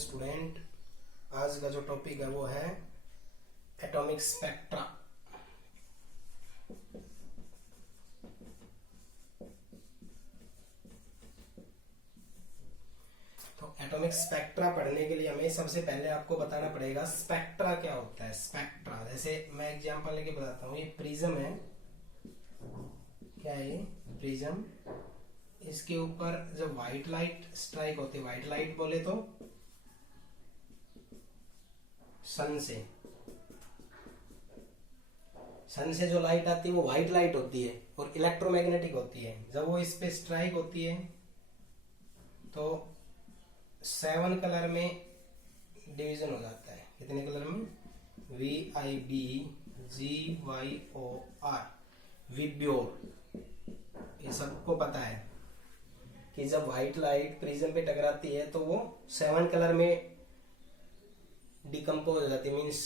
Student. आज का जो टॉपिक है वो है एटॉमिक स्पेक्ट्रा। तो एटॉमिक स्पेक्ट्रा पढ़ने के लिए हमें सबसे पहले आपको बताना पड़ेगा स्पेक्ट्रा क्या होता है। स्पेक्ट्रा जैसे मैं एग्जांपल लेके बताता हूँ। ये प्रिज्म है, क्या है ये प्रिज्म। इसके ऊपर जब व्हाइट लाइट स्ट्राइक होती है, व्हाइट लाइट बोले तो सन से जो लाइट आती है वो व्हाइट लाइट होती है और इलेक्ट्रोमैग्नेटिक होती है। जब वो इस पे स्ट्राइक होती है तो 7 कलर में डिवीजन हो जाता है। कितने कलर में? VIBGYOR, विब्योर। ये सबको पता है कि जब व्हाइट लाइट प्रिज्म पे टकराती है तो वो 7 कलर में डिकम्पोज हो जाती है, मीन्स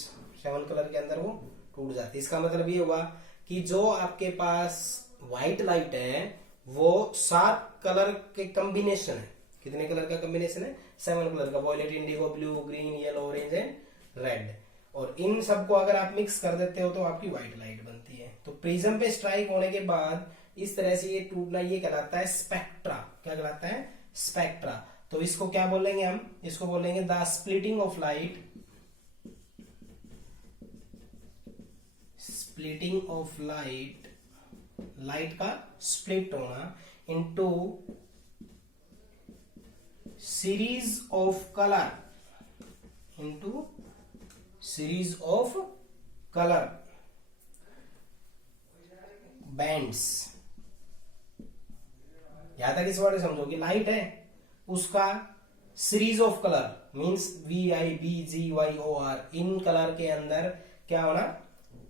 7 कलर के अंदर वो टूट जाती है। इसका मतलब ये हुआ कि जो आपके पास व्हाइट लाइट है वो 7 कलर के कॉम्बिनेशन है। कितने कलर का कॉम्बिनेशन है? 7 कलर का। Violet, indigo, blue, green, yellow, orange and red. और इन सबको अगर आप मिक्स कर देते हो तो आपकी व्हाइट लाइट बनती है। तो प्रिज्म पे स्ट्राइक होने के बाद इस तरह से ये टूटना, ये कहलाता है स्पेक्ट्रा। क्या कहलाता है? स्पेक्ट्रा। तो इसको क्या बोलेंगे हम? इसको बोलेंगे the splitting of light, splitting of light, light का स्प्लिट होना into series of colour, into series of colour bands. यहां तक इस वर्ड समझो कि लाइट है उसका series of colour means VIBGYOR, in colour के अंदर क्या होना?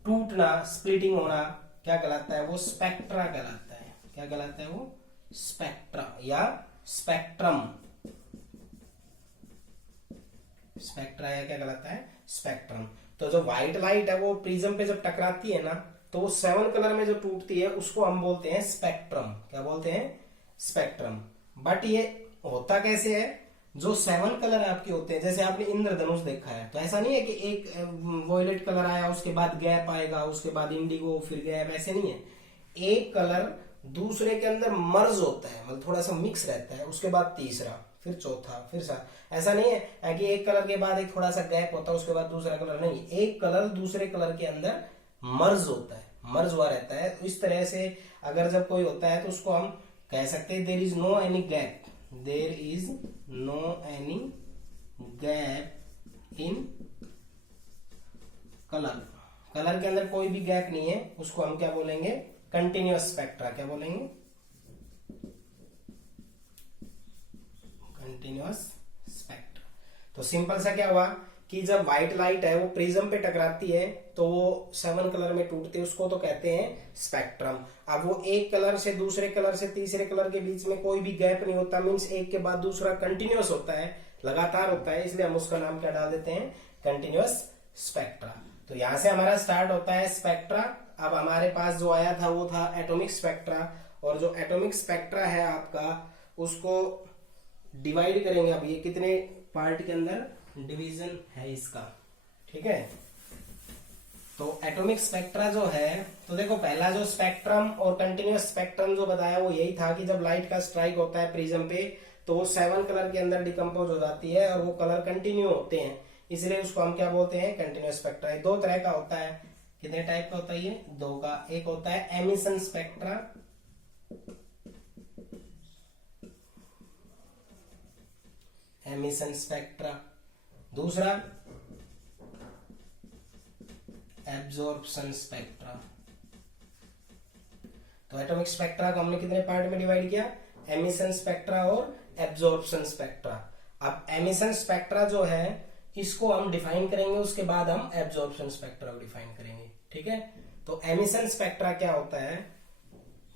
टूटना, स्प्लिटिंग होना, क्या कहलाता है? वो स्पेक्ट्रा कहलाता है। क्या कहलाता है वो? स्पेक्ट्रा या स्पेक्ट्रम। स्पेक्ट्रा या क्या कहलाता है? स्पेक्ट्रम। तो जो व्हाइट लाइट है वो प्रिज्म पे जब टकराती है ना तो वो 7 कलर में जो टूटती है उसको हम बोलते हैं स्पेक्ट्रम। क्या बोलते हैं? स्पेक्ट्रम। बट ये होता कैसे है? जो 7 कलर आपके होते हैं, जैसे आपने इंद्रधनुष देखा है, तो ऐसा नहीं है कि एक वॉयलेट कलर आया उसके बाद गैप आएगा, उसके बाद इंडिगो, फिर गैप, ऐसे नहीं है। एक कलर दूसरे के अंदर मर्ज होता है, मतलब थोड़ा सा मिक्स रहता है, उसके बाद तीसरा, फिर चौथा, फिर सात। ऐसा नहीं है कि एक कलर के बाद एक थोड़ा सा गैप होता है उसके बाद दूसरा कलर, नहीं। एक कलर दूसरे कलर के अंदर मर्ज होता है, मर्ज हुआ रहता है। इस तरह से अगर जब कोई होता है तो उसको हम कह सकते हैं there is no any gap, there is no any gap in colour. Colour के अंदर कोई भी गैप नहीं है, उसको हम क्या बोलेंगे? Continuous spectra. क्या बोलेंगे? Continuous spectra. तो सिंपल सा क्या हुआ कि जब व्हाइट लाइट है वो प्रिज्म पे टकराती है तो वो 7 कलर में टूटती है, उसको तो कहते हैं स्पेक्ट्रम। अब वो एक कलर से दूसरे कलर से तीसरे कलर के बीच में कोई भी गैप नहीं होता, मीन्स एक के बाद दूसरा कंटिन्यूअस होता है, लगातार होता है, इसलिए हम उसका नाम क्या डाल देते हैं? Continuous spectra. तो यहां से हमारा स्टार्ट होता है स्पेक्ट्रा। अब हमारे पास जो आया था वो था एटॉमिक स्पेक्ट्रा, और जो एटॉमिक स्पेक्ट्रा है आपका उसको डिवाइड करेंगे। अब ये कितने पार्ट के अंदर डिवीजन है इसका, ठीक है। तो एटॉमिक स्पेक्ट्रा जो है, तो देखो पहला जो स्पेक्ट्रम और कंटिन्यूअस स्पेक्ट्रम जो बताया वो यही था कि जब लाइट का स्ट्राइक होता है प्रिज्म पे तो वो 7 कलर के अंदर डिकम्पोज हो जाती है और वो कलर कंटिन्यू होते हैं, इसलिए उसको हम क्या बोलते हैं? Continuous spectra. 2 तरह का होता है। कितने टाइप का होता है ये? 2 का। एक होता है एमिशन स्पेक्ट्रा, एमिशन स्पेक्ट्रा। दूसरा एब्जॉर्प्शन स्पेक्ट्रा। तो एटॉमिक स्पेक्ट्रा को हमने कितने पार्ट में डिवाइड किया? एमिशन स्पेक्ट्रा और एब्जॉर्प्शन स्पेक्ट्रा। अब एमिशन स्पेक्ट्रा जो है इसको हम डिफाइन करेंगे, उसके बाद हम एब्जॉर्प्शन स्पेक्ट्रा को डिफाइन करेंगे, ठीक है। तो एमिशन स्पेक्ट्रा क्या होता है?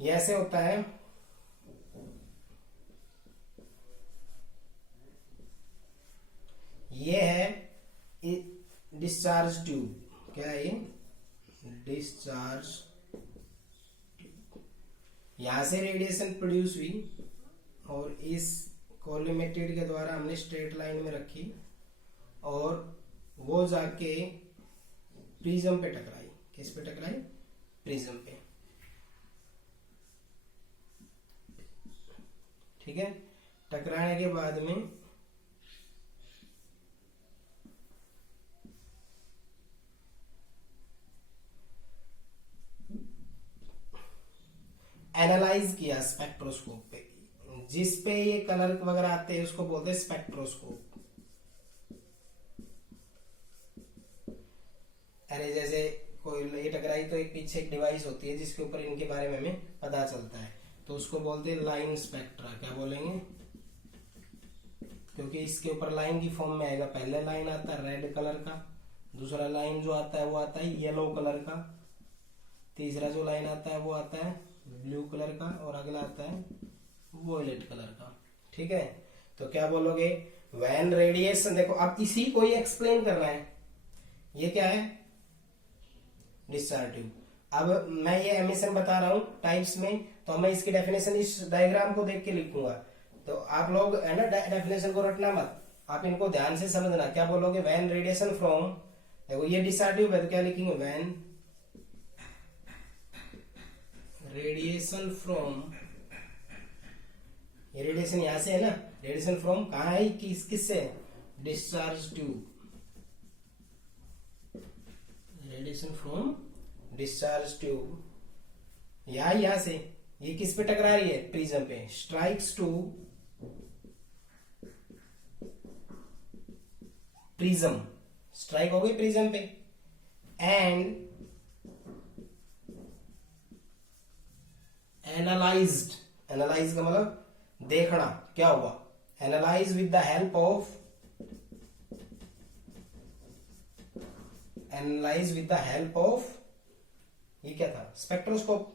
ये ऐसे होता है, ये है डिस्चार्ज ट्यूब। क्या है ये? डिस्चार्ज। यहां से रेडिएशन प्रोड्यूस हुई और इस कोलिमेटेड के द्वारा हमने स्ट्रेट लाइन में रखी और वो जाके प्रिज्म पे टकराई। किस पे टकराई? प्रिज्म पे। ठीक है, टकराने के बाद में एनालाइज किया स्पेक्ट्रोस्कोप पे। जिस पे ये कलर वगैरह आते हैं उसको बोलते हैं स्पेक्ट्रोस्कोप। अरे जैसे कोई ये टकराई तो एक पीछे एक डिवाइस होती है जिसके ऊपर इनके बारे में हमें पता चलता है, तो उसको बोलते हैं लाइन स्पेक्ट्रा। क्या बोलेंगे? क्योंकि इसके ऊपर लाइन की फॉर्म में आएगा। पहले लाइन आता है रेड कलर का, दूसरा लाइन जो आता है वो आता है येलो कलर का, तीसरा जो लाइन आता है वो आता है ब्लू कलर का, और अगला आता है वोयलेट कलर का। ठीक है, तो क्या बोलोगे? व्हेन रेडिएशन, देखो अब इसी को ही एक्सप्लेन करना है। ये क्या है? Discharge tube. अब मैं ये एमिशन बता रहा हूं टाइप्स में, तो मैं इसकी डेफिनेशन इस डायग्राम को देख के लिखूंगा। तो आप लोग है ना डेफिनेशन को रटना मत, आप इनको ध्यान से समझना। क्या बोलोगे? व्हेन रेडिएशन फ्रॉम, देखो ये डिस्चार्ज ट्यूब है तो क्या लिखेंगे? व्हेन रेडिएशन फ्रॉम, ये रेडिएशन यहां से है ना, रेडिएशन फ्रॉम कहां है? किससे? Discharge tube. Radiation from discharge tube, यहां से ये किस पे टकरा रही है? प्रिज्म पे। स्ट्राइक्स टू प्रिज्म, स्ट्राइक हो गई प्रिज्म पे, एंड एनालाइज्ड, एनालाइज का मतलब देखना क्या हुआ। Analyse with the help of, analyse with the help of, ये क्या था? Spectroscope.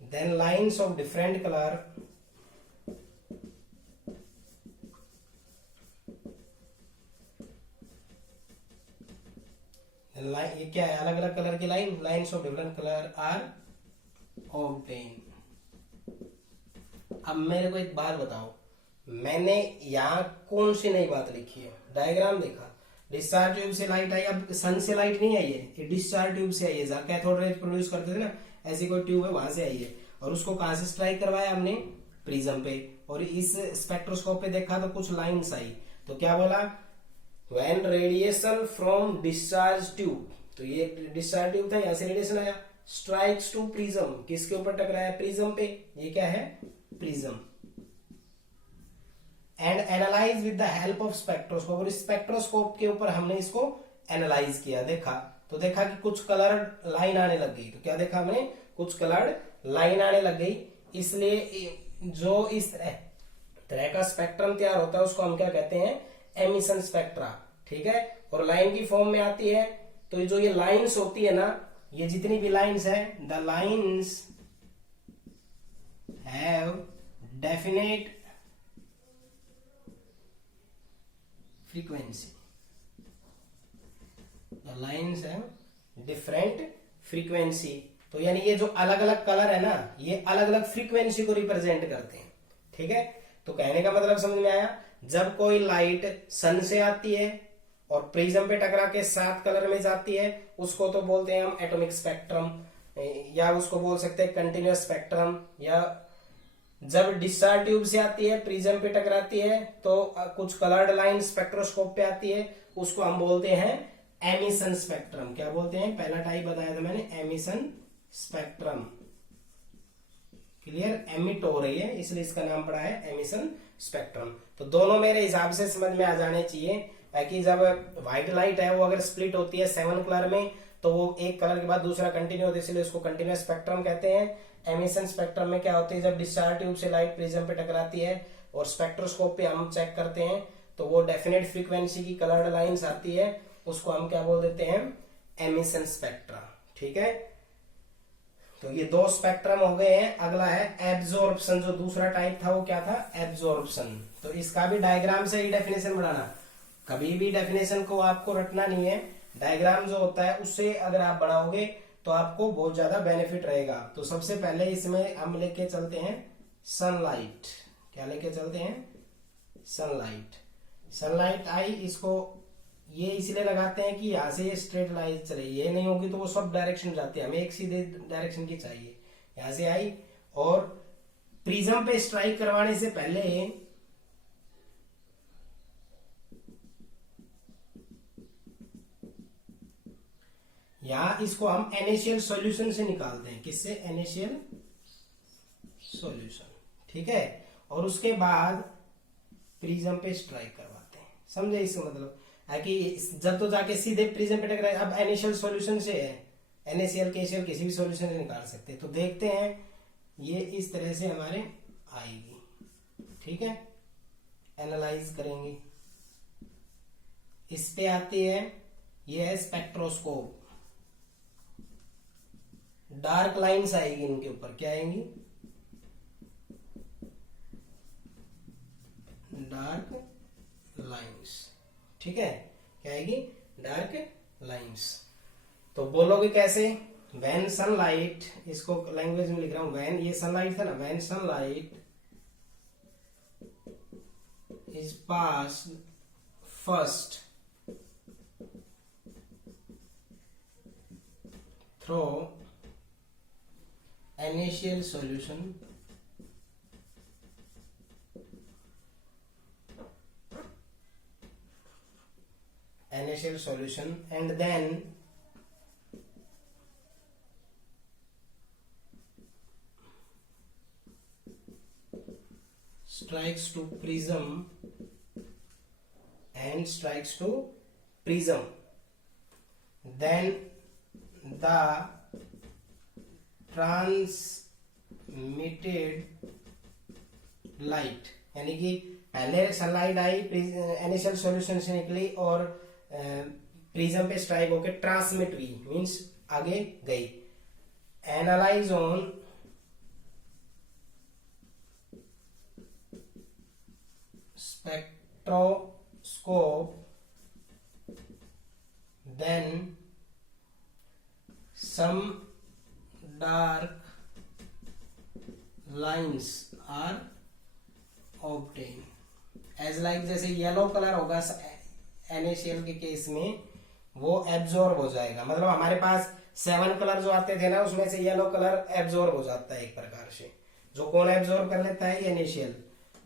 Then lines of different colour, ये क्या है? अलग अलग कलर की line, lines of different colour are obtain. अब मेरे को एक बात बताओ, मैंने यहाँ कौन सी नई बात लिखी है? डायग्राम देखा, डिस्चार्ज ट्यूब से लाइट आई। अब सन से लाइट नहीं आई है, ये डिस्चार्ज ट्यूब से आई है। जहाँ कैथोड रेज प्रोड्यूस करते थे ना, ऐसी कोई ट्यूब है, वहां से आई है। और उसको कहां से स्ट्राइक करवाया हमने? प्रिज्म पे। और इस स्पेक्ट्रोस्कोप पे देखा तो कुछ लाइन्स आई, तो क्या बोला? When radiation from discharge tube, तो ये डिस्चार्ज ट्यूब था, यहां से रेडिएशन आया, स्ट्राइक्स टू प्रिज्म, किसके ऊपर टकराया? प्रिज्म पे। ये क्या है? Prism. And analyse with the help of spectroscope, और स्पेक्ट्रोस्कोप के ऊपर हमने इसको एनालाइज किया, देखा तो देखा कि कुछ कलर लाइन आने लग गई। तो क्या देखा हमने? कुछ कलर लाइन आने लग गई। इसलिए जो इस तरह का स्पेक्ट्रम तैयार होता है उसको हम क्या कहते हैं? Emission spectra. ठीक है, और लाइन की फॉर्म में आती है। तो जो ये लाइंस होती है ना, ये जितनी भी लाइंस है, the lines have definite frequency, the lines have different frequency. तो यानी ये जो अलग अलग कलर है ना, ये अलग अलग फ्रीक्वेंसी को रिप्रेजेंट करते हैं। ठीक है, तो कहने का मतलब समझ में आया? जब कोई लाइट सन से आती है और प्रिज्म पे टकरा के 7 कलर में जाती है, उसको तो बोलते हैं हम एटॉमिक स्पेक्ट्रम, या उसको बोल सकते हैं कंटिन्यूअस स्पेक्ट्रम। या जब डिस्चार्ज ट्यूब से आती है, प्रिज्म पे टकराती है, तो कुछ कलर्ड लाइन स्पेक्ट्रोस्कोप पे आती है, उसको हम बोलते हैं एमिशन स्पेक्ट्रम। क्या बोलते हैं? पहला टाइप बताया था मैंने, एमिशन स्पेक्ट्रम। क्लियर? एमिट हो रही है इसलिए इसका नाम पड़ा है एमिशन स्पेक्ट्रम। तो दोनों मेरे हिसाब से समझ में आ जाने चाहिए, ताकि जब व्हाइट लाइट है वो अगर स्प्लिट होती है 7 कलर में, तो वो एक कलर के बाद दूसरा कंटिन्यू होता है, इसलिए उसको कंटिन्यूअस स्पेक्ट्रम कहते हैं। एमिशन स्पेक्ट्रम में क्या होती है? जब डिस्चार्ज ट्यूब से लाइट प्रिज्म पे टकराती है और स्पेक्ट्रोस्कोप पे हम चेक करते हैं, तो वो डेफिनेट फ्रीक्वेंसी की कलर्ड लाइंस आती है, उसको हम क्या बोल देते हैं? Emission spectra. ठीक है, तो ये 2 स्पेक्ट्रम हो गए हैं। अगला है एब्जॉर्प्शन, जो दूसरा टाइप था वो क्या था? एब्जॉर्प्शन। तो इसका भी डायग्राम से ही डेफिनेशन बनाना, कभी भी डेफिनेशन को आपको रटना नहीं है, डायग्राम जो होता है उससे अगर आप बनाओगे तो आपको बहुत ज्यादा बेनिफिट रहेगा। तो सबसे पहले इसमें हम लेके चलते हैं सनलाइट। क्या लेके चलते हैं, सनलाइट। सनलाइट आई, इसको ये इसलिए लगाते हैं कि यहाँ से ये स्ट्रेट लाइन चले, ये नहीं होगी तो वो सब डायरेक्शन जाती है, हमें एक सीधे डायरेक्शन की चाहिए। यहां से आई और प्रिज्म पे स्ट्राइक करवाने से पहले यहां इसको हम NaCl सॉल्यूशन से निकालते हैं। किससे, NaCl सॉल्यूशन, ठीक है। और उसके बाद प्रिज्म पे स्ट्राइक करवाते हैं, समझे इसका मतलब है कि जब तो जाके सीधे प्रिज्म पे टकराए। अब NaCl सॉल्यूशन से है, NaCl KCl किसी भी सॉल्यूशन से निकाल सकते हैं। तो देखते हैं ये इस तरह से हमारे आएगी, ठीक है। एनालाइज करेंगे, इस पे आती है, ये है स्पेक्ट्रोस्कोप। डार्क लाइंस आएगी इनके ऊपर, क्या आएंगी, डार्क लाइंस, ठीक है। क्या आएगी, डार्क लाइंस। तो बोलोगे कैसे, व्हेन सनलाइट, इसको लैंग्वेज में लिख रहा हूं, व्हेन, ये सनलाइट था ना, when sunlight is passed first through NaCl solution and then strikes to prism and strikes to prism, then the transmitted light, यानी कि पहले सनलाइट आई NaCl सॉल्यूशन से निकली और प्रिज्म पे स्ट्राइक होके ट्रांसमिट हुई, मींस आगे गई। Analyse on spectroscope, then some dark lines are obtained as like, जैसे येलो कलर होगा NaCl के केस में, वो एब्जॉर्ब हो जाएगा। मतलब हमारे पास 7 कलर जो आते थे ना, उसमें से येलो कलर एब्जॉर्ब हो जाता है एक प्रकार से। जो कौन एब्जॉर्ब कर लेता है, NaCl।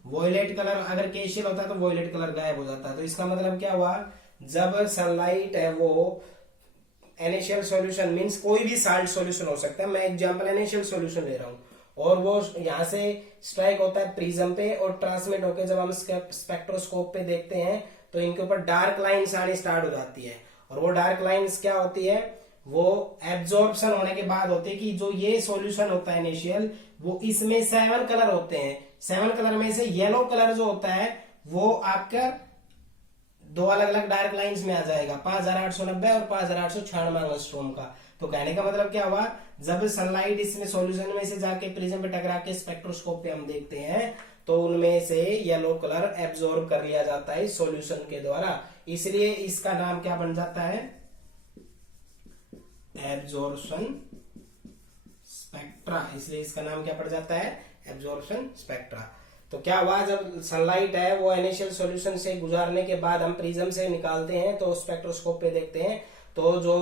वॉयलेट कलर अगर KCl होता है तो वॉयलेट कलर गायब हो जाता है। तो इसका मतलब क्या हुआ, जब सनलाइट है वो NaCl सॉल्यूशन, मींस कोई भी साल्ट सॉल्यूशन हो सकता है, मैं एग्जांपल NaCl सॉल्यूशन ले रहा हूं, और वो यहां से स्ट्राइक होता है प्रिज्म पे और ट्रांसमिट होकर जब हम स्पेक्ट्रोस्कोप पे देखते हैं तो इनके ऊपर डार्क लाइंस आनी स्टार्ट हो जाती है। और वो डार्क लाइंस क्या होती है, वो एब्जॉर्प्शन होने के बाद होती है कि जो ये सॉल्यूशन होता है NaCl, वो इसमें 7 कलर होते हैं। 7 कलर में से येलो कलर जो होता है वो आपका 2 अलग अलग डार्क लाइंस में आ जाएगा, 5890 और 5896 एंगस्ट्रॉम का। तो कहने का मतलब क्या हुआ, जब सनलाइट इसमें सॉल्यूशन में से जाके प्रिज्म पे टकरा के स्पेक्ट्रोस्कोप पे हम देखते हैं तो उनमें से येलो कलर एब्जॉर्ब कर लिया जाता है सॉल्यूशन के द्वारा, इसलिए इसका नाम क्या बन जाता है, एब्जॉर्प्शन स्पेक्ट्रा। इसलिए इसका नाम क्या पड़ जाता है, एब्जॉर्प्शन स्पेक्ट्रा। तो क्या हुआ, जब सनलाइट है वो NaCl सॉल्यूशन से गुजारने के बाद हम प्रिज्म से निकालते हैं तो स्पेक्ट्रोस्कोप पे देखते हैं तो जो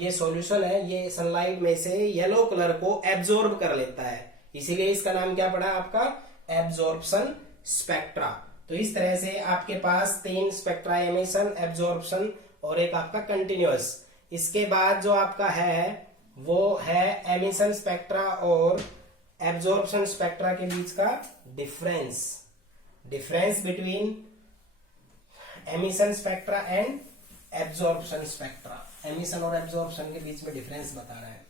ये सॉल्यूशन है ये सनलाइट में से येलो कलर को एब्जॉर्ब कर लेता है, इसीलिए इसका नाम क्या पड़ा आपका, एब्जॉर्प्शन स्पेक्ट्रा। तो इस तरह से आपके पास 3 स्पेक्ट्रा, एमिशन, एब्जॉर्प्शन और एक आपका कंटिन्यूअस। इसके बाद जो आपका है वो है एमिशन स्पेक्ट्रा और एब्जॉर्प्शन स्पेक्ट्रा के बीच का difference between emission spectra and absorption spectra. Emission और एब्जॉर्प्शन के बीच में डिफरेंस बता रहा है,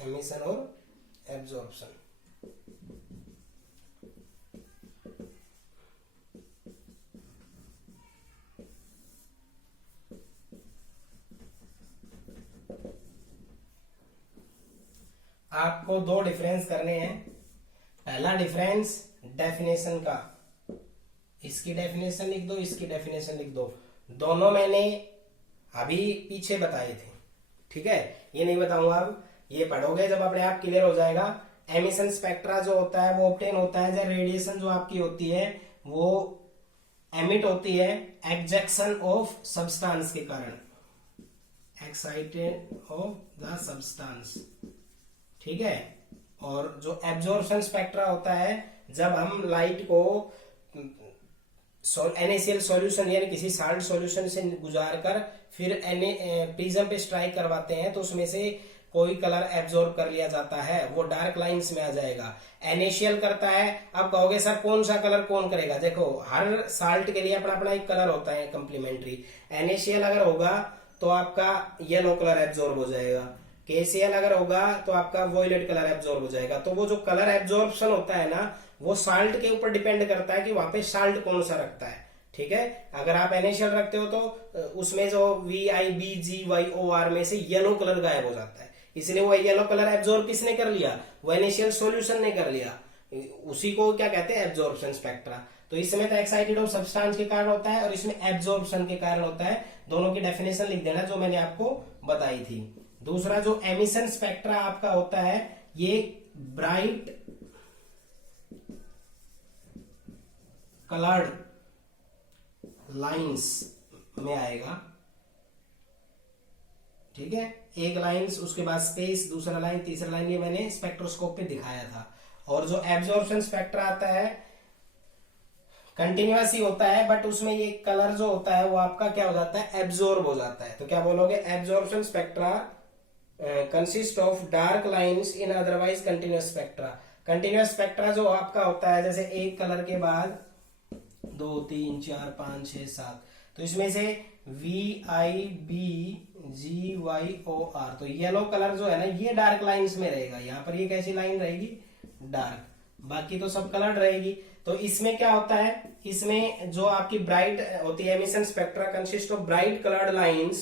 एमिशन और एब्जॉर्प्शन। आपको 2 डिफरेंस करने हैं। पहला डिफरेंस डेफिनेशन का, इसकी डेफिनेशन लिख दो, इसकी डेफिनेशन लिख दो। दोनों मैंने अभी पीछे बताए थे, ठीक है, ये नहीं बताऊंगा अब, ये पढ़ोगे जब अपने आप क्लियर हो जाएगा। एमिशन स्पेक्ट्रा जो होता है वो ऑब्टेन होता है जब रेडिएशन जो आपकी होती है वो एमिट होती है एक्जेक्शन ऑफ सब्सटेंस के कारण, एक्साइटेड ऑफ द सब्सटेंस, ठीक है। और जो एब्जॉर्प्शन स्पेक्ट्रा होता है जब हम लाइट को NaCl सॉल्यूशन यानी किसी साल्ट सॉल्यूशन से गुजार कर फिर प्रिज्म पे स्ट्राइक करवाते हैं तो उसमें से कोई कलर एब्जॉर्ब कर लिया जाता है, वो डार्क लाइंस में आ जाएगा। NaCl करता है, अब कहोगे सर कौन सा कलर कौन करेगा, देखो हर साल्ट के लिए अपना अपना एक कलर होता है कंप्लीमेंट्री। NaCl अगर होगा तो आपका येलो कलर एब्जॉर्ब हो जाएगा, KCl अगर होगा तो आपका वॉयलेट कलर एब्जॉर्ब हो जाएगा। तो वो जो कलर एब्जॉर्प्शन होता है ना वो साल्ट के ऊपर डिपेंड करता है कि वहां पे साल्ट कौन सा रखता है, ठीक है। अगर आप NaCl रखते हो तो उसमें जो VIBGYOR में से येलो कलर गायब हो जाता है, इसलिए वो येलो कलर एब्जॉर्ब किसने कर लिया, वो NaCl सॉल्यूशन ने कर लिया, उसी को क्या कहते हैं एब्जॉर्प्शन स्पेक्ट्रा। तो इसमें तो एक्साइटेड ऑफ सब्सटेंस के कारण होता है और इसमें एब्जॉर्प्शन के कारण होता है। दोनों की डेफिनेशन लिख देना जो मैंने आपको बताई थी। दूसरा जो एमिशन स्पेक्ट्रा आपका होता है ये ब्राइट कलर्ड लाइंस में आएगा, ठीक है। एक लाइंस उसके बाद स्पेस, दूसरा लाइन, तीसरा लाइन, ये मैंने स्पेक्ट्रोस्कोप पे दिखाया था। और जो एब्जॉर्प्शन स्पेक्ट्रा आता है कंटिन्यूअस ही होता है बट उसमें ये कलर जो होता है वो आपका क्या हो जाता है एब्जॉर्ब हो जाता है। तो क्या बोलोगे, absorption spectra consist of dark lines in otherwise continuous spectra. Continuous spectra जो आपका होता है जैसे एक कलर के बाद 2 3 4 5 6 7, तो इसमें से VIBGYOR, तो येलो कलर जो है ना ये डार्क लाइंस में रहेगा, यहाँ पर ये कैसी लाइन रहेगी डार्क, बाकी तो सब कलर्ड रहेगी। तो इसमें क्या होता है, इसमें जो आपकी ब्राइट होती है emission spectra consist of bright coloured lines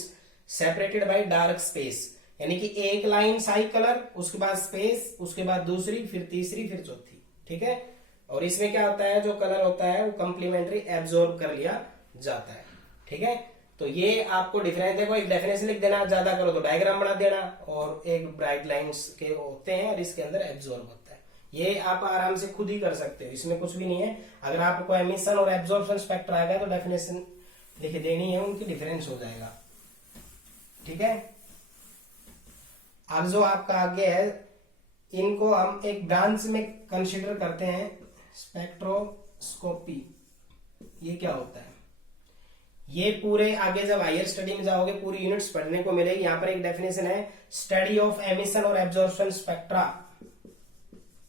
separated by dark space, यानी कि एक लाइन साई कलर, उसके बाद स्पेस, उसके बाद दूसरी, फिर तीसरी, फिर चौथी, ठीक है। और इसमें क्या होता है जो कलर होता है वो कंप्लीमेंट्री एब्जॉर्ब कर लिया जाता है, ठीक है। तो ये आपको डिफरेंस, देखो एक डेफिनेशन लिख देना, ज्यादा करो तो डायग्राम बना देना, और एक ब्राइट लाइंस के होते हैं और इसके अंदर एब्जॉर्ब होता है। ये आप आराम से खुद ही कर सकते हो, इसमें कुछ भी नहीं है। अगर आपको एमिशन और एब्जॉर्प्शन स्पेक्ट्रा आएगा तो डेफिनेशन लिख देनी है, उनकी डिफरेंस हो जाएगा, ठीक है। अब जो आपका आगे है इनको हम एक ब्रांच में कंसीडर करते हैं, स्पेक्ट्रोस्कोपी। ये क्या होता है, ये पूरे आगे जब हायर स्टडी में जाओगे पूरी यूनिट्स पढ़ने को मिलेगी। यहां पर एक डेफिनेशन है, स्टडी ऑफ एमिशन और absorption spectra,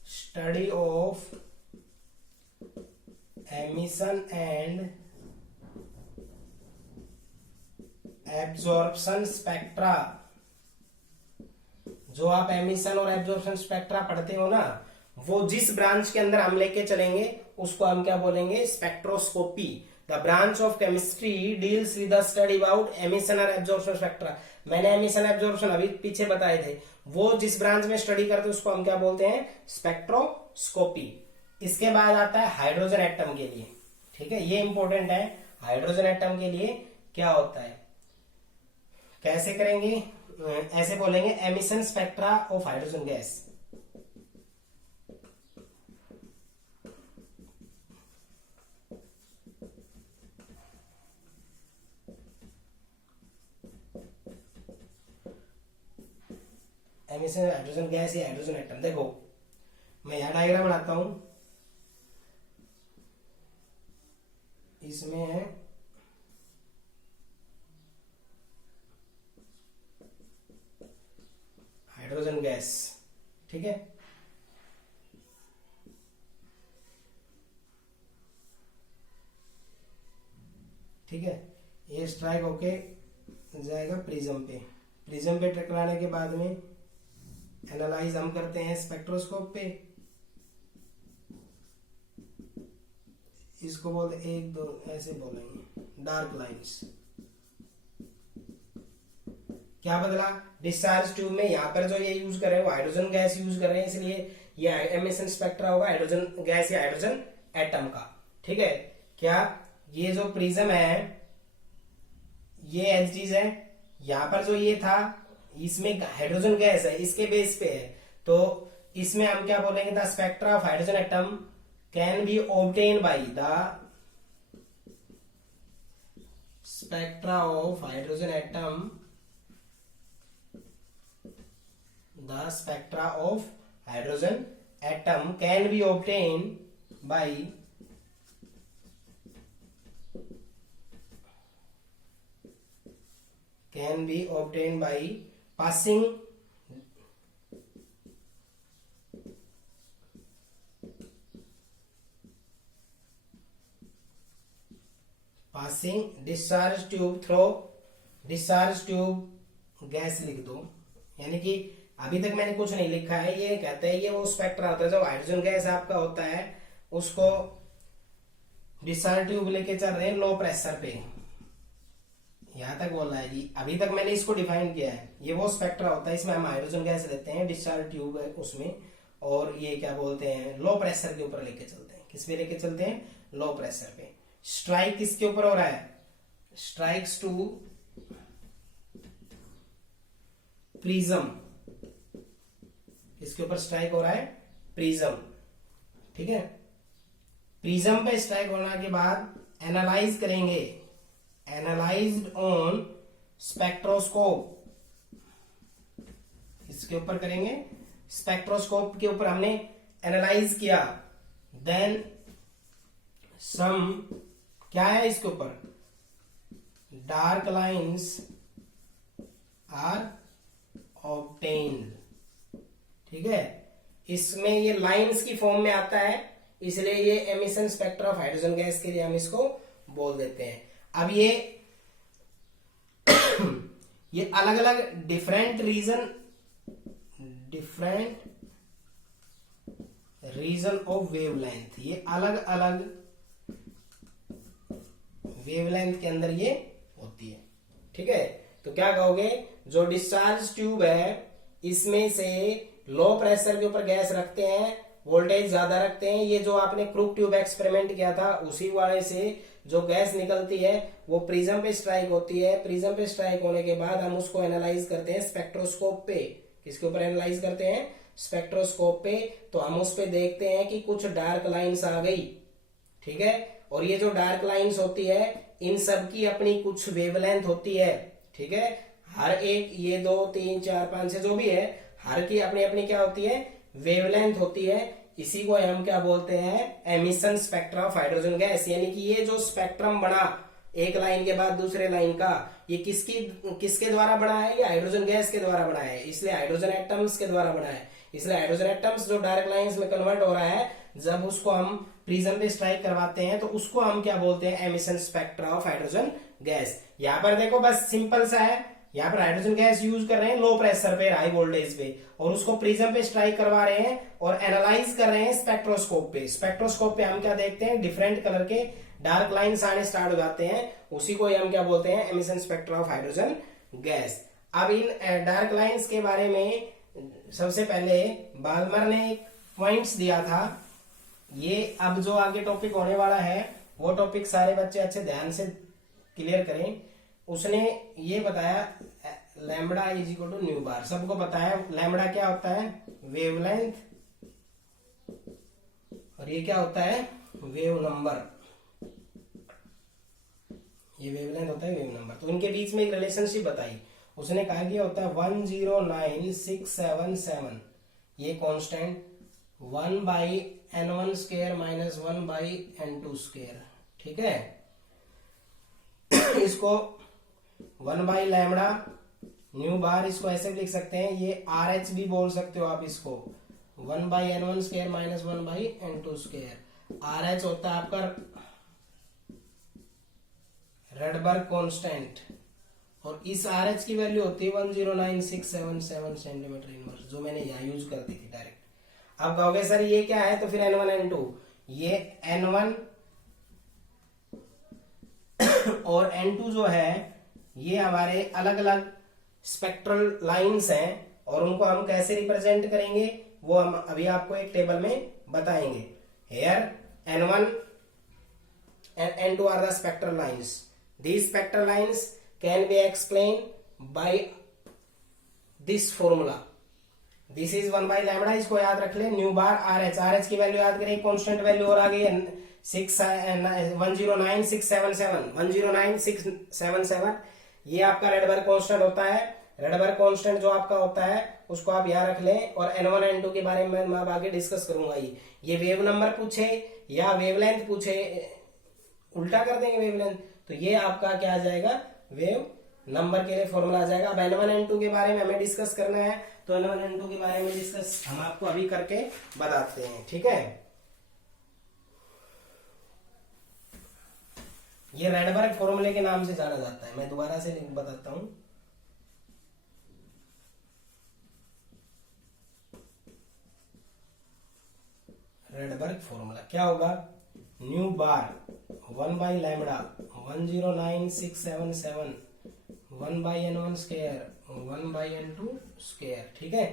study of emission and absorption spectra. जो आप एमिशन और एब्जॉर्प्शन स्पेक्ट्रा पढ़ते हो ना, वो जिस ब्रांच के अंदर हम लेके चलेंगे उसको हम क्या बोलेंगे, spectroscopy. The branch of chemistry deals with the study about emission और एब्जॉर्प्शन स्पेक्ट्रा। मैंने एमिशन एब्जॉर्प्शन अभी पीछे बताए थे, वो जिस ब्रांच में स्टडी करते हैं उसको हम क्या बोलते हैं, स्पेक्ट्रोस्कोपी। इसके बाद आता है हाइड्रोजन एटम के लिए, ठीक है, ये इंपॉर्टेंट है। हाइड्रोजन एटम के लिए क्या होता है, कैसे करेंगे, ऐसे बोलेंगे emission spectra of hydrogen gas. Emission hydrogen gas या हाइड्रोजन एटम। देखो मैं यहां डायग्राम बनाता हूं, इसमें है हाइड्रोजन गैस, ठीक है। ठीक है, ये स्ट्राइक होके जाएगा प्रिज्म पे, प्रिज्म पे टकराने के बाद में एनालाइज हम करते हैं स्पेक्ट्रोस्कोप पे। इसको बोलते 1 2 ऐसे बोलेंगे, डार्क लाइंस। क्या बदला, डिस्चार्ज ट्यूब में यहाँ पर जो ये यूज कर रहे हैं वो हाइड्रोजन गैस यूज कर रहे हैं, इसलिए ये एमिशन स्पेक्ट्रा होगा हाइड्रोजन गैस या हाइड्रोजन एटम का, ठीक है। क्या ये जो प्रिज्म है ये एच है, यहाँ पर जो ये था इसमें हाइड्रोजन गैस है, इसके बेस पे है, तो इसमें हम क्या बोलेंगे, the spectra of hydrogen atom can be obtain by the spectra of hydrogen atom, the spectra of hydrogen atom can be obtained by passing discharge tube through discharge tube gas लिख दो। यानी कि अभी तक मैंने कुछ नहीं लिखा है, ये कहते हैं ये वो स्पेक्ट्रा होता है जब हाइड्रोजन गैस आपका होता है, उसको डिस्चार्ज ट्यूब लेके चल रहे हैं लो प्रेशर पे। यहां तक बोल रहा है जी, अभी तक मैंने इसको डिफाइन किया है, ये वो स्पेक्ट्रा होता है, इसमें हम हाइड्रोजन गैस लेते हैं, डिस्चार्ज ट्यूब है उसमें, और ये क्या बोलते हैं लो प्रेशर के ऊपर लेके चलते हैं। किस पे लेके चलते हैं, लो प्रेशर पे। स्ट्राइक किसके ऊपर हो रहा है, स्ट्राइक्स टू प्रिज्म, किसके ऊपर स्ट्राइक हो रहा है, प्रिज्म। ठीक है, प्रिज्म पे स्ट्राइक होने के बाद एनालाइज करेंगे, एनालाइज्ड ऑन स्पेक्ट्रोस्कोप, इसके ऊपर करेंगे, स्पेक्ट्रोस्कोप के ऊपर हमने एनालाइज किया। देन सम क्या है इसके ऊपर, डार्क लाइन्स आर ऑब्टेन्ड। ठीक है, इसमें ये लाइंस की फॉर्म में आता है, इसलिए ये emission spectra of hydrogen gas के लिए हम इसको बोल देते हैं। अब ये अलग अलग डिफरेंट रीजन ऑफ वेवलेंथ, ये अलग अलग वेवलेंथ के अंदर ये होती है। ठीक है, तो क्या कहोगे, जो डिस्चार्ज ट्यूब है इसमें से लो प्रेशर के ऊपर गैस रखते हैं, वोल्टेज ज्यादा रखते हैं, ये जो आपने क्रूक ट्यूब एक्सपेरिमेंट किया था उसी वाले से जो गैस निकलती है वो प्रिज्म पे स्ट्राइक होती है। प्रिज्म पे स्ट्राइक होने के बाद हम उसको एनालाइज करते हैं स्पेक्ट्रोस्कोप पे। किसके ऊपर एनालाइज करते हैं, स्पेक्ट्रोस्कोप पे। तो हम उस पे देखते हैं कि कुछ डार्क लाइंस आ गई। ठीक है, और ये जो डार्क लाइंस होती है इन सब की अपनी कुछ वेवलेंथ होती है। ठीक है, हर एक ये 2 3 4 5 6 जो भी है, हर की अपनी अपनी क्या होती है, वेवलेंथ होती है। इसी को हम क्या बोलते हैं, emission spectra of hydrogen gas. यानी कि ये जो स्पेक्ट्रम बना एक लाइन के बाद दूसरे लाइन का, ये किसके द्वारा बना है, ये हाइड्रोजन गैस के द्वारा बना है, इसलिए हाइड्रोजन एटम्स के द्वारा बना है। इसलिए हाइड्रोजन एटम्स जो डार्क लाइंस में कन्वर्ट हो रहा है, जब उसको हम प्रिज्म पे स्ट्राइक करवाते हैं तो उसको हम क्या बोलते हैं, emission spectra of hydrogen gas. यहाँ पर देखो बस सिंपल सा है, यहाँ पर हाइड्रोजन गैस यूज कर रहे हैं लो प्रेशर पे, हाई वोल्टेज पे, और उसको प्रिज्म पे स्ट्राइक करवा रहे हैं और एनालाइज कर रहे हैं स्पेक्ट्रोस्कोप पे। स्पेक्ट्रोस्कोप पे हम क्या देखते हैं, डिफरेंट कलर के डार्क लाइन्स आने स्टार्ट हो जाते हैं, उसी को हम क्या बोलते हैं, emission spectra of hydrogen gas. अब इन डार्क लाइन्स के बारे में सबसे पहले बाल्मर ने एक पॉइंट्स दिया था। ये अब जो आगे टॉपिक होने वाला है वो टॉपिक सारे बच्चे अच्छे ध्यान से क्लियर करें। उसने ये बताया lambda is equal to nu bar, सबको बताया लैम्बडा क्या होता है, वेवलेंथ, और ये क्या होता है, वेव नंबर। ये वेवलेंथ होता है, वेव नंबर। तो इनके बीच में एक रिलेशनशिप बताई। उसने कहा कि होता है 109677, ये constant 1/n1 square minus 1/n2 square. ठीक है, इसको 1/लैम्बडा न्यू बार, इसको ऐसे भी लिख सकते हैं, ये RH भी बोल सकते हो आप इसको, 1/n1 square minus 1/n2 square. RH होता है आपका रडबर्ग कांस्टेंट, और इस RH की वैल्यू होती है 109677 सेंटीमीटर इनवर्स, जो मैंने यहाँ यूज कर दी थी डायरेक्ट। अब कहोगे सर ये क्या है, तो फिर N1 N2, ये N1 और N2 जो है ये हमारे अलग अलग स्पेक्ट्रल लाइंस हैं, और उनको हम कैसे रिप्रेजेंट करेंगे वो हम अभी आपको एक टेबल में बताएंगे। Here N1 and N2 are the spectral lines. These spectral lines can be explained by this formula. This is 1 by lambda, इसको याद रख ले। न्यू बार आर एच, आर एच की वैल्यू याद करें, कॉन्स्टेंट वैल्यू और आ गई है 109677, 109677। ये आपका रेडबर्ग कांस्टेंट होता है। रेडबर्ग कांस्टेंट जो आपका होता है उसको आप याद रख लें। और N1 N2 के बारे में मैं आगे डिस्कस करूंगा। ये वेव नंबर पूछे या वेवलेंथ पूछे, उल्टा कर देंगे वेवलेंथ, तो ये आपका क्या आ जाएगा, वेव नंबर के लिए फॉर्मूला आ जाएगा। अब N1 N2 के बारे में हमें डिस्कस करना है, तो N1 N2 के बारे में डिस्कस हम आपको अभी करके बताते हैं, ठीक है। ये रेडबर्ग फॉर्मूले के नाम से जाना जाता है। मैं दोबारा से बताता हूं। रेडबर्ग फॉर्मूला क्या होगा, new bar 1 by lambda 109677 1 by N1 square 1 by N2 square, ठीक है।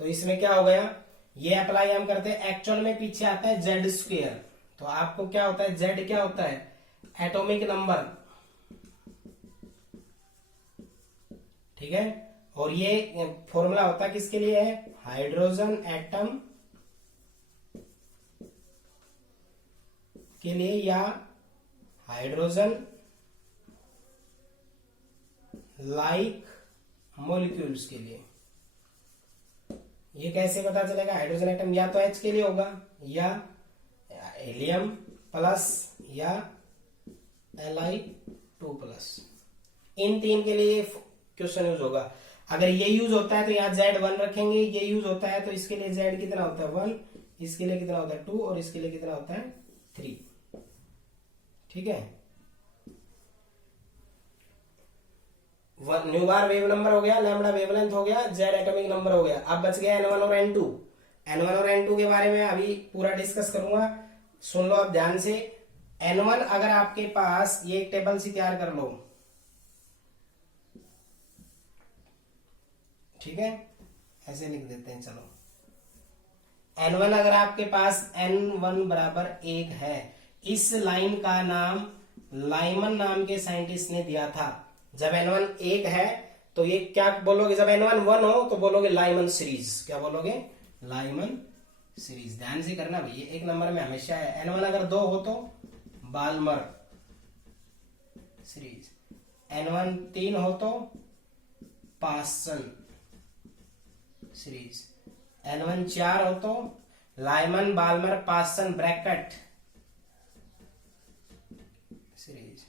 तो इसमें क्या हो गया, ये अप्लाई हम करते हैं। एक्चुअल में पीछे आता है जेड स्क्वायर, तो आपको क्या होता है, जेड क्या होता है, एटॉमिक नंबर, ठीक है। और ये फॉर्मूला होता है किसके लिए है, हाइड्रोजन एटम के लिए या हाइड्रोजन लाइक मॉलिक्यूल्स के लिए। ये कैसे पता चलेगा, हाइड्रोजन एटम या तो H के लिए होगा या हीलियम प्लस या Li2+, इन तीन के लिए क्वेश्चन यूज होगा। अगर ये यूज होता है तो यहाँ Z1 रखेंगे, ये यूज होता है तो इसके लिए Z कितना होता है 1, इसके लिए कितना होता है 2 और इसके लिए कितना होता है 3, ठीक है। न्यू बार वेव नंबर हो गया, लैम्बडा वेवलेंथ हो गया, जेड एटॉमिक नंबर हो गया। अब बच गया N1 और N2। N1 और N2 के बारे में अभी पूरा डिस्कस करूंगा, सुन लो अब ध्यान से। N1 अगर आपके पास, ये एक टेबल सी तैयार कर लो, ठीक है, ऐसे लिख देते हैं, चलो। N1 अगर आपके पास N1 बराबर 1 है, इस लाइन का नाम लाइमन नाम के साइंटिस्ट ने दिया था। जब N1 1 है तो ये क्या बोलोगे, जब N1 1 हो तो बोलोगे लाइमन सीरीज। क्या बोलोगे, लाइमन सीरीज। ध्यान से करना भाई, एक नंबर में हमेशा है। N1 अगर 2 हो तो बाल्मर सीरीज, N1 3 हो तो पासन सीरीज, N1 4 हो तो लाइमन बाल्मर पासन ब्रैकेट सीरीज,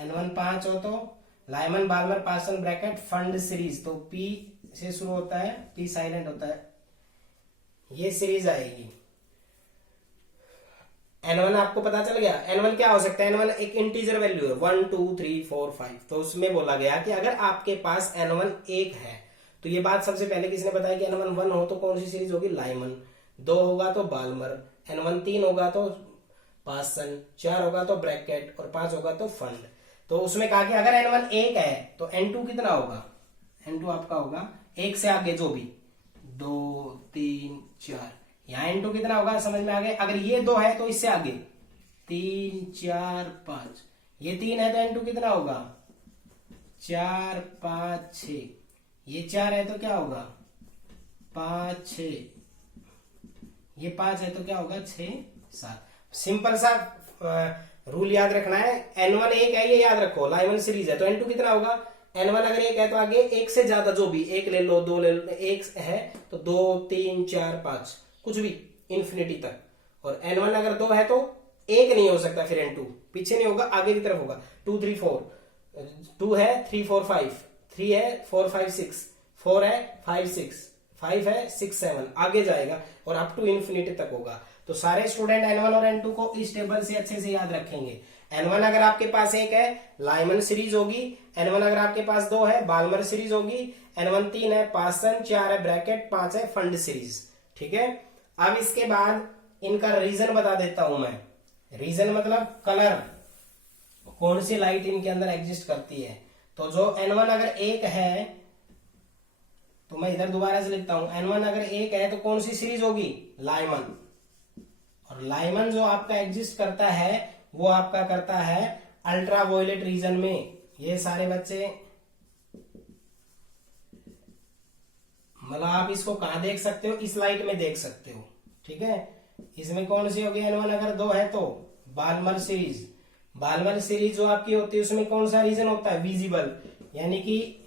N1 5 हो तो लाइमन बाल्मर पासन ब्रैकेट फंड सीरीज। तो P से शुरू होता है, P साइलेंट होता है, ये सीरीज आएगी। N1 आपको पता चल गया। N1 क्या हो सकता है, N1 एक इंटीजर वैल्यू है 1 2 3 4 5। तो उसमें बोला गया कि अगर आपके पास N1 1 है, तो ये बात सबसे पहले किसने बताया कि N1 1 हो तो कौन सी सीरीज होगी, लाइमन, 2 होगा तो बाल्मर, N1 3 होगा तो पासन, 4 होगा तो ब्रैकेट और 5 होगा तो फंड। तो उसमें कहा कि अगर N1 1 है तो N2 कितना होगा, N2 आपका होगा 1 से आगे जो भी 2 3 4, यहाँ N2 कितना होगा, समझ में आ गया। अगर ये 2 है तो इससे आगे 3 4 5, ये 3 है तो N2 कितना होगा 4 5 6, ये 4 है तो क्या होगा 5 6, ये 5 है तो क्या होगा 6 7। सिंपल सा रूल याद रखना है। N1 1 है, ये याद रखो, लाइमन सीरीज है, तो N2 कितना होगा, N1 अगर 1 है तो आगे 1 से ज्यादा जो भी, 1 ले लो 2 ले लो, 1 है तो 2 3 4 5 कुछ भी इंफिनिटी तक। और N1 अगर 2 है तो 1 नहीं हो सकता, फिर N2 पीछे नहीं होगा, आगे की तरफ होगा। 2 3 4, 2 है 3 4 5, 3 है 4 5 6, 4 है 5 6, 5 है 6 7, आगे जाएगा और अप टू इंफिनिटी तक होगा। तो सारे स्टूडेंट N1 और N2 को इस टेबल से अच्छे से याद रखेंगे। N1 अगर आपके पास 1 है, लाइमन सीरीज होगी। N1 अगर आपके पास 2 है, बाल्मर सीरीज होगी। N1 3 है, पासन, 4 है ब्रैकेट, 5 है फंड सीरीज, ठीक है। अब इसके बाद इनका रीजन बता देता हूं मैं। रीजन मतलब कलर, कौन सी लाइट इनके अंदर एग्जिस्ट करती है। तो जो N1 अगर 1 है, तो मैं इधर दोबारा से लिखता हूं, N1 अगर 1 है तो कौन सी सीरीज होगी, लाइमन। और लाइमन जो आपका एग्जिस्ट करता है वो आपका करता है अल्ट्रा वायलेट रीजन में। ये सारे बच्चे मतलब आप इसको कहाँ देख सकते हो, इस लाइट में देख सकते हो, ठीक है। इसमें कौन सी होगी N1 अगर 2 है तो बाल्मर सीरीज। बाल्मर सीरीज जो आपकी होती है उसमें कौन सा रीजन होता है, विजिबल, यानी कि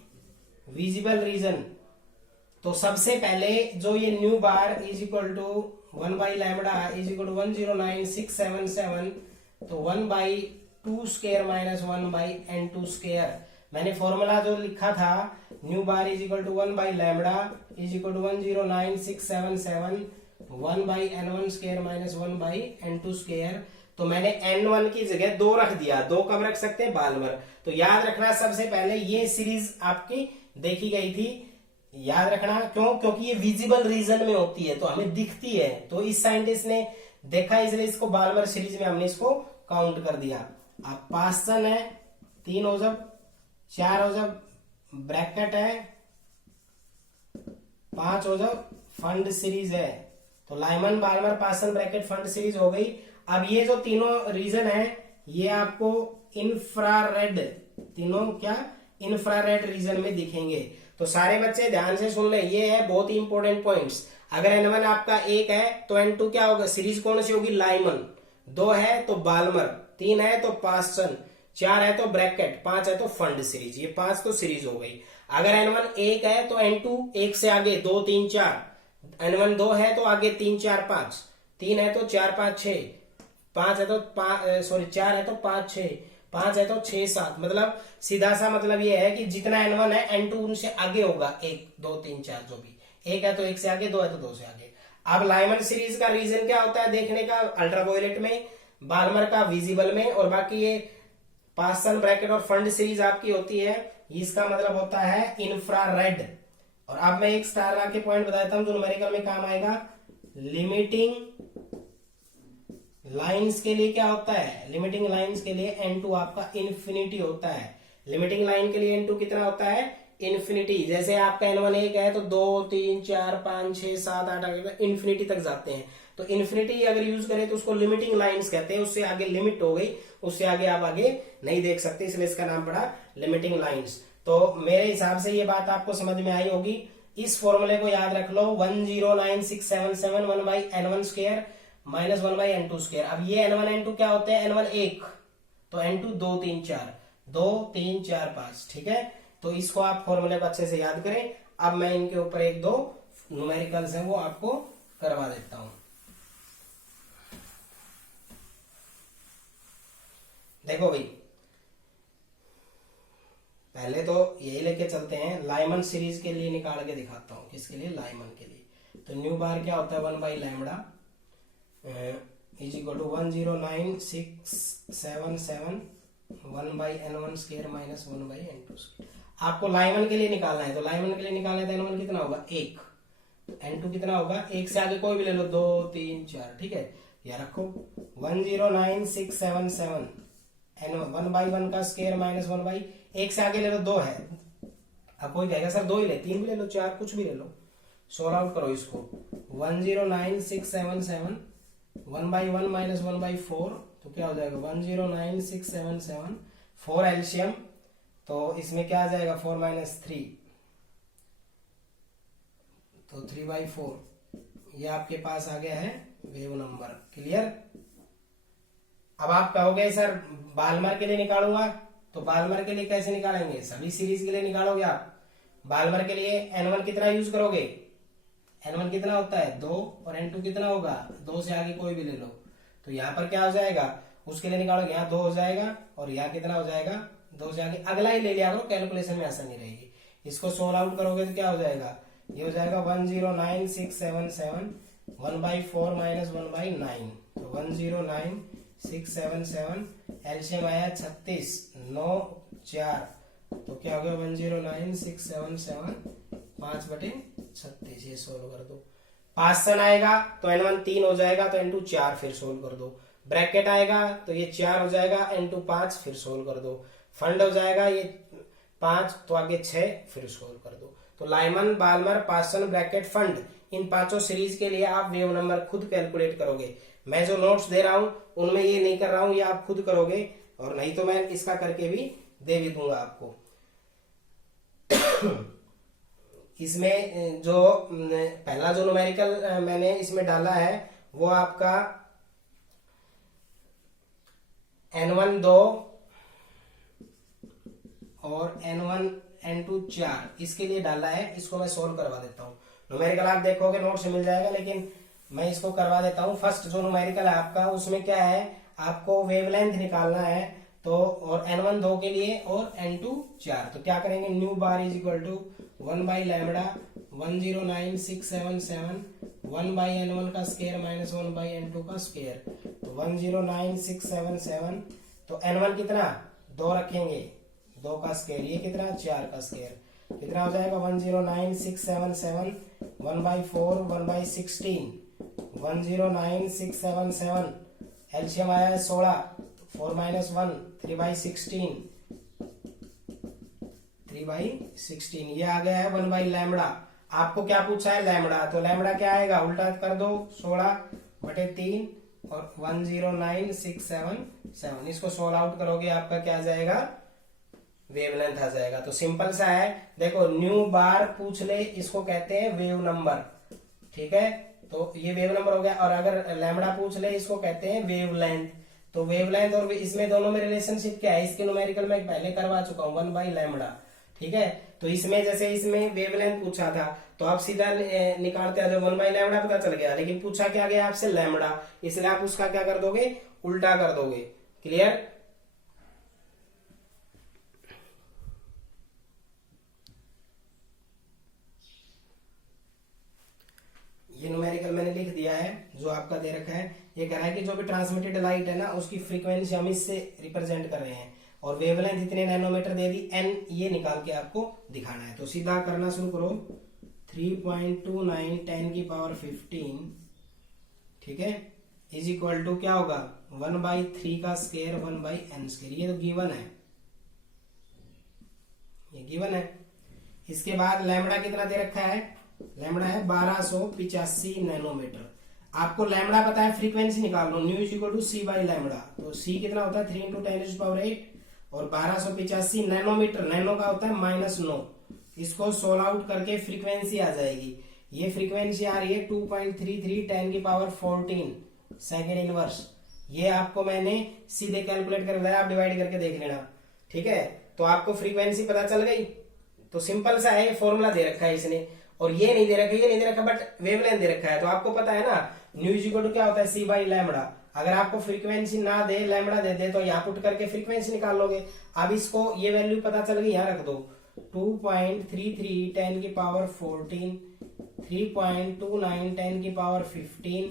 विजिबल रीजन। तो सबसे पहले जो ये nu bar is equal to 1 by lambda is equal to 109677, तो 1 by 2 square minus 1 by n2 square. मैंने फॉर्मूला जो लिखा था nu bar is equal to 1 by lambda is equal to 109677 1 by n1 square minus 1 by n2 square. तो मैंने n1 की जगह 2 रख दिया। 2 कब रख सकते हैं, बाल्मर। तो याद रखना सबसे पहले ये सीरीज आपकी देखी गई थी, याद रखना। क्यों, क्योंकि ये विजिबल रीजन में होती है तो हमें दिखती है। तो इस साइंटिस्ट ने देखा इसलिए इसको बाल्मर सीरीज में हमने इसको काउंट कर दिया। अब पास्टन है 3 हो जब 4 हो जब ब्रैकेट है 5 हो जब फंड सीरीज है। तो Lyman Balmer Paschen Brackett Pfund series हो गई। अब ये जो तीनों रीजन है ये आपको इंफ्रारेड, तीनों क्या इंफ्रारेड रीजन में दिखेंगे। तो सारे बच्चे ध्यान से सुन ले, ये है बहुत ही इंपॉर्टेंट पॉइंट्स। अगर N1 आपका 1 है तो N2 क्या होगा, सीरीज कौन सी होगी, लाइमन। 2 है तो बाल्मर, 3 है तो पास्टन, 4 है तो ब्रैकेट, 5 है तो फंड सीरीज। ये 5 तो सीरीज हो गई। अगर N1 1 है तो N2 1 से आगे 2 3 4, N1 2 है तो आगे 3 4 5, 3 है तो 4 5 6, 5 है तो 4 है तो 5 6, 5 है तो 6 7। मतलब सीधा सा मतलब ये है कि जितना N1 है N2 उनसे आगे होगा, 1 2 3 4 जो भी। 1 है तो 1 से आगे, 2 है तो 2 से आगे। अब लाइमन सीरीज का रीजन क्या होता है देखने का, अल्ट्रावायलेट में, बाल्मर का विजिबल में, और बाकी ये पास्टन ब्रैकेट और फंड सीरीज आपकी होती है, इसका मतलब होता है इंफ्रारेड। और अब मैं एक स्टार ला के पॉइंट बता देता हूं जो न्यूमेरिकल में काम आएगा। लिमिटिंग लाइंस के लिए क्या होता है, लिमिटिंग लाइंस के लिए N2 आपका इन्फिनिटी होता है। लिमिटिंग लाइन के लिए N2 कितना होता है, इन्फिनिटी। जैसे आपका N1 1 है तो 2 3 4 5 6 7 8 आगे इन्फिनिटी तक जाते हैं। तो इन्फिनिटी अगर यूज करें तो उसको लिमिटिंग लाइंस कहते हैं। उससे आगे लिमिट हो गई, उससे आगे आप आगे नहीं देख सकते, इसलिए इसका नाम पड़ा लिमिटिंग लाइंस। तो मेरे हिसाब से ये बात आपको समझ में आई होगी। इस फॉर्मूले को याद रख लो, 109677 1 by N1 square minus 1 by N2 square. अब ये N1 N2 क्या होते हैं, N1 1 तो N2 2 3 4, 2 3 4 5, ठीक है। तो इसको आप फॉर्मूले को अच्छे से याद करें। अब मैं इनके ऊपर 1 2 न्यूमेरिकल्स हैं वो आपको करवा देता हूं। देखो भाई, पहले तो यही लेके चलते हैं, लाइमन सीरीज के लिए निकाल के दिखाता हूं। किसके लिए, लाइमन के लिए। तो न्यू बार क्या होता है, 1 by lambda is equal to 109677 1 by N1 square minus 1 by N2 square. आपको लाइमन के लिए निकालना है। तो लाइमन के लिए निकालना है तो N1 कितना होगा 1, N2 कितना होगा, 1 से आगे कोई भी ले लो, 2 3 4, ठीक है। या रखो 109677 N1 1 बाई 1 का स्क्वायर माइनस 1 बाई, 1 से आगे ले लो 2 है। अब कोई कहेगा सर 2 ही ले, 3 भी ले लो, 4 कुछ भी ले लो, सोल्व आउट करो इसको। 109677 1 बाई 1 माइनस 1 बाई 4, तो क्या हो जाएगा 109677 4 एलसीएम। तो इसमें क्या आ जाएगा 4 माइनस 3, तो 3 बाई 4। ये आपके पास आ गया है वेव नंबर। क्लियर। अब आप कहोगे सर बाल्मर के लिए निकालूंगा, तो बाल्मर के लिए कैसे निकालेंगे, सभी सीरीज के लिए निकालोगे आप। बाल्मर के लिए N1 कितना यूज करोगे, N1 कितना होता है 2, और N2 कितना होगा 2 से आगे कोई भी ले लो। तो यहाँ पर क्या हो जाएगा, उसके लिए निकालोगे, यहाँ 2 हो जाएगा और यहाँ कितना हो जाएगा 2 से आगे अगला ही ले लिया करो, कैलकुलेशन में आसानी रहेगी। इसको सोल्व आउट करोगे तो क्या हो जाएगा, ये हो जाएगा 109677 1 बाई 4 माइनस 1 बाई 9, तो 109677 एलसीएम आया 36 9 4, तो क्या हो गया 109677 5/36। ये सोल्व कर दो। पास्टन आएगा तो N1 3 हो जाएगा, तो N2 4, फिर सोल्व कर दो। ब्रैकेट आएगा तो ये 4 हो जाएगा, N2 5, फिर सोल्व कर दो। फंड हो जाएगा ये 5, तो आगे 6, फिर सोल्व कर दो। तो Lyman Balmer Paschen Brackett Pfund, in 5 series के लिए आप वेव नंबर खुद कैलकुलेट करोगे। मैं जो नोट्स दे रहा हूं उनमें ये नहीं कर रहा हूं, ये आप खुद करोगे, और नहीं तो मैं इसका करके भी दे भी दूंगा आपको। इसमें जो पहला जो न्यूमेरिकल मैंने इसमें डाला है वो आपका n1 2 और n1 n2 4 इसके लिए डाला है। इसको मैं सोल्व करवा देता हूँ। न्यूमेरिकल आप देखोगे नोट से मिल जाएगा, लेकिन मैं इसको करवा देता हूँ। फर्स्ट जो न्यूमेरिकल है आपका उसमें क्या है, आपको वेवलेंथ निकालना है। तो और n1 2 के लिए और n2 4। तो क्या करेंगे, nu bar is equal to 1 by lambda 109677 1 by n1 का स्क्वायर माइनस 1 बाई n2 का स्क्वायर। तो 109677। तो n1 कितना 2 रखेंगे, 2 का स्क्वायर, ये कितना 4 का स्क्वायर, कितना हो जाएगा 109677 1 बाई 4 1 बाई 16 109677। एलसीएम आया है 16, 4 माइनस 1 3 बाई 16 3 बाई 16। ये आ गया है 1 बाई लैम्बडा। आपको क्या पूछा है लैम्बडा, तो लैम्बडा क्या आएगा, उल्टा कर दो 16/3 और 109677। इसको सोल्व आउट करोगे आपका क्या आ जाएगा, वेवलेंथ आ जाएगा। तो सिंपल सा है, देखो न्यू बार पूछ ले इसको कहते हैं वेव नंबर, ठीक है। तो ये वेव नंबर हो गया। और अगर लैम्बडा पूछ ले इसको कहते हैं वेवलेंथ। तो वेवलेंथ और इसमें दोनों में रिलेशनशिप क्या है, इसके न्यूमेरिकल में पहले करवा चुका हूं 1 बाई लैम्बडा, ठीक है। तो इसमें जैसे इसमें वेवलेंथ पूछा था तो आप सीधा निकालते हैं, जो 1 बाई लैम्बडा पता चल गया, लेकिन पूछा क्या गया आपसे लैम्बडा, इसलिए आप उसका क्या कर दोगे, उल्टा कर दोगे। क्लियर। ये न्यूमेरिकल मैंने लिख दिया है जो आपका दे रखा है। ये कह रहा है कि जो भी ट्रांसमिटेड लाइट है ना उसकी फ्रीक्वेंसी हम इससे रिप्रेजेंट कर रहे हैं और वेवलेंथ इतने नैनोमीटर दे दी, n ये निकाल के आपको दिखाना है। तो सीधा करना शुरू करो, 3.29 10 की पावर 15, ठीक है, इज इक्वल टू क्या होगा 1 बाई 3 का स्क्वायर 1 बाई n स्क्वायर। ये तो गिवन है, ये गिवन है। इसके बाद लैम्बडा कितना दे रखा है, लैम्बडा है 1285 नैनोमीटर। आपको लैम्बडा पता है, फ्रीक्वेंसी निकाल लो, nu is equal to c by lambda. तो c कितना होता है 3 × 10⁸ और 1285 नैनोमीटर, नैनो का होता है -9। इसको सोल्व आउट करके फ्रीक्वेंसी आ जाएगी। ये फ्रीक्वेंसी आ रही है 2.33 10 की पावर 14 सेकेंड इनवर्स। ये आपको मैंने सीधे कैलकुलेट कर दिया, आप डिवाइड करके देख लेना, ठीक है। तो आपको फ्रीक्वेंसी पता चल गई। तो सिंपल सा है, फॉर्मूला दे रखा है इसने, और ये नहीं दे रखा, ये नहीं दे रखा, बट वेवलेंथ दे रखा है। तो आपको पता है ना न्यू इज इक्वल टू क्या होता है c बाई लैम्बडा। अगर आपको फ्रीक्वेंसी ना दे, लैम्बडा दे दे, तो यहाँ पुट करके फ्रीक्वेंसी निकाल लोगे। अब इसको ये वैल्यू पता चल गई, यहाँ रख दो 2.33 10 की पावर 14 3.29 10 की power 15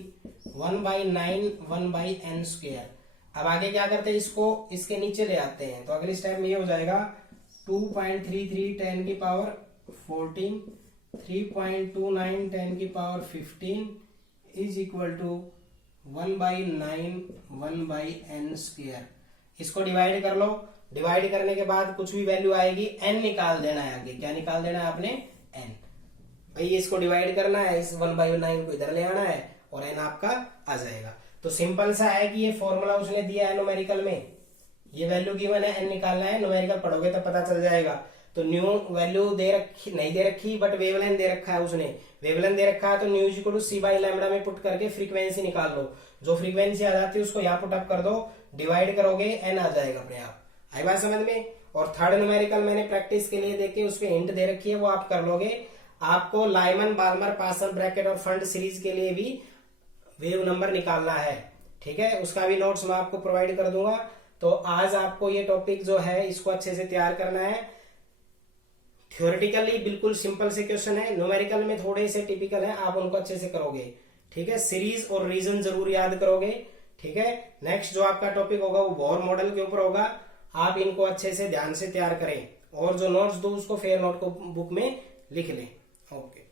1 by 9 1 by n square. अब आगे क्या करते हैं, इसको इसके नीचे ले आते हैं। तो अगले स्टेप में ये हो जाएगा 2.33 10 की पावर 14 3.29 10 की power 15 is equal to 1 by 9 1 by n square. इसको डिवाइड कर लो। डिवाइड करने के बाद कुछ भी वैल्यू आएगी n निकाल देना है। आगे क्या निकाल देना है आपने, n। भाई इसको डिवाइड करना है, इस 1 बाई 9 को इधर ले आना है और n आपका आ जाएगा। तो सिंपल सा है कि ये फॉर्मूला उसने दिया है न्यूमेरिकल में, ये वैल्यू गिवन है, n निकालना है। न्यूमेरिकल पढ़ोगे तो पता चल जाएगा। तो न्यू वैल्यू दे रखी नहीं दे रखी, बट वेवलेंथ दे रखा है उसने। वेवलेंथ दे रखा है तो nu is equal to c by lambda में पुट करके फ्रीक्वेंसी निकाल लो। जो फ्रीक्वेंसी आ जाती है उसको यहाँ पुट अप कर दो, डिवाइड करोगे n आ जाएगा अपने आप। आई बात समझ में। और थर्ड न्यूमेरिकल मैंने प्रैक्टिस के लिए देके उसके हिंट दे रखी है, वो आप कर लोगे। आपको लाइमन बाल्मर पास्कल ब्रैकेट और फंड सीरीज के लिए भी वेव नंबर निकालना है, ठीक है। उसका भी नोट्स मैं आपको प्रोवाइड कर दूंगा। तो आज आपको ये टॉपिक जो है इसको अच्छे से तैयार करना है। थ्योरेटिकली बिल्कुल सिंपल से क्वेश्चन है, न्यूमेरिकल में थोड़े से टिपिकल है, आप उनको अच्छे से करोगे, ठीक है। सीरीज और रीजन जरूर याद करोगे, ठीक है। नेक्स्ट जो आपका टॉपिक होगा वो बोर मॉडल के ऊपर होगा। आप इनको अच्छे से ध्यान से तैयार करें और जो नोट्स दो उसको फेयर नोट को बुक में लिख लें। ओके।